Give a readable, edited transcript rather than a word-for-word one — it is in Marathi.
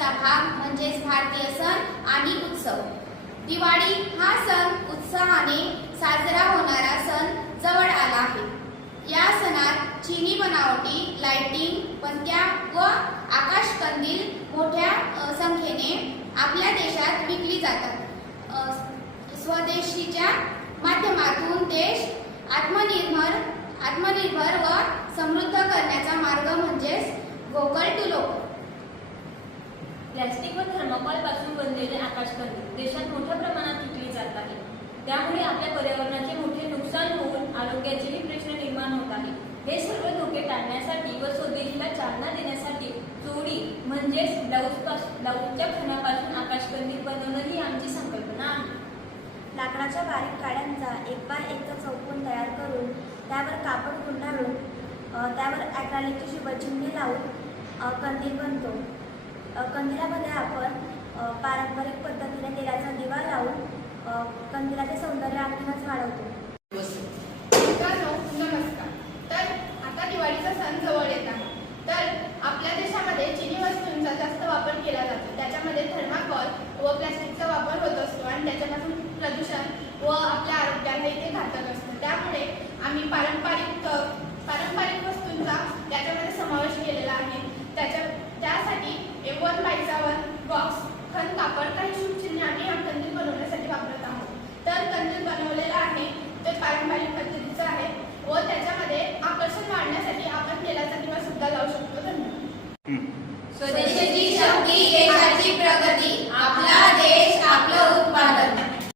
संस्कृतीचा भाग म्हणजेच भारतीय सण आणि उत्सव। दिवाळी हा सण उत्साहाने साजरा होणारा सण जवळ आला आहे। या सणात चीनी बनावटी लाइटिंग, पणत्या व आकाशकंदील मोठ्या संख्येने आपल्या देशात विकली जातात। स्वदेशीच्या माध्यमातून देश आत्मनिर्भर व समृद्ध करण्याचा मार्ग म्हणजेच व्होकल टू लोकल। प्लास्टिक व थर्माकोल पासून बनलेले आकाशकंदील देशात मोठ्या प्रमाणात विकले जात आहे। त्यामुळे आपल्या पर्यावरणाचे मोठे नुकसान होऊन आरोग्याचेही प्रश्न निर्माण होत आहे। हे सर्व धोके टाळण्यासाठी व स्वदेशीला चालना देण्यासाठी चोळी म्हणजेच ब्लाऊजच्या खणापासून आकाशकंदील बनवणं ही आमची संकल्पना आहे। लाकडाच्या बारीक काड्यांचा 1x1चा चौकोन तयार करून त्यावर कापड गुंडाळून त्यावर ॲक्रेलिकची शुभचिन्हे लावून कंदील बनतो। कंदिलामध्ये आपण पारंपरिक पद्धतीने तेलाचा दिवा लावून कंदिलाचे सौंदर्य आणखीनच वाढवतो। नमस्कार। तर आता दिवाळीचा सण जवळ येत आहे। तर आपल्या देशामध्ये चिनी वस्तूंचा जास्त वापर केला जातो। त्याच्यामध्ये थर्माकोल व प्लास्टिकचा वापर होत असतो आणि त्याच्यापासून प्रदूषण व आपल्या आरोग्यालाही ते घातक असतं। त्यामुळे आम्ही पारंपरिक वस्तूंचा त्याच्यामध्ये समावेश केलेला आहे। त्यासाठी A1x1 बॉक्स, खण, कापड, काही शुभचिन्हे आम्ही हा कंदील बनवण्यासाठी वापरत आहोत। तर कंदील बनवलेला आहे ते पारंपरिक पद्धतीचं आहे व त्याच्यामध्ये आकर्षण वाढण्यासाठी आपण तेलाचा दिवा सुद्धा लावू शकतो।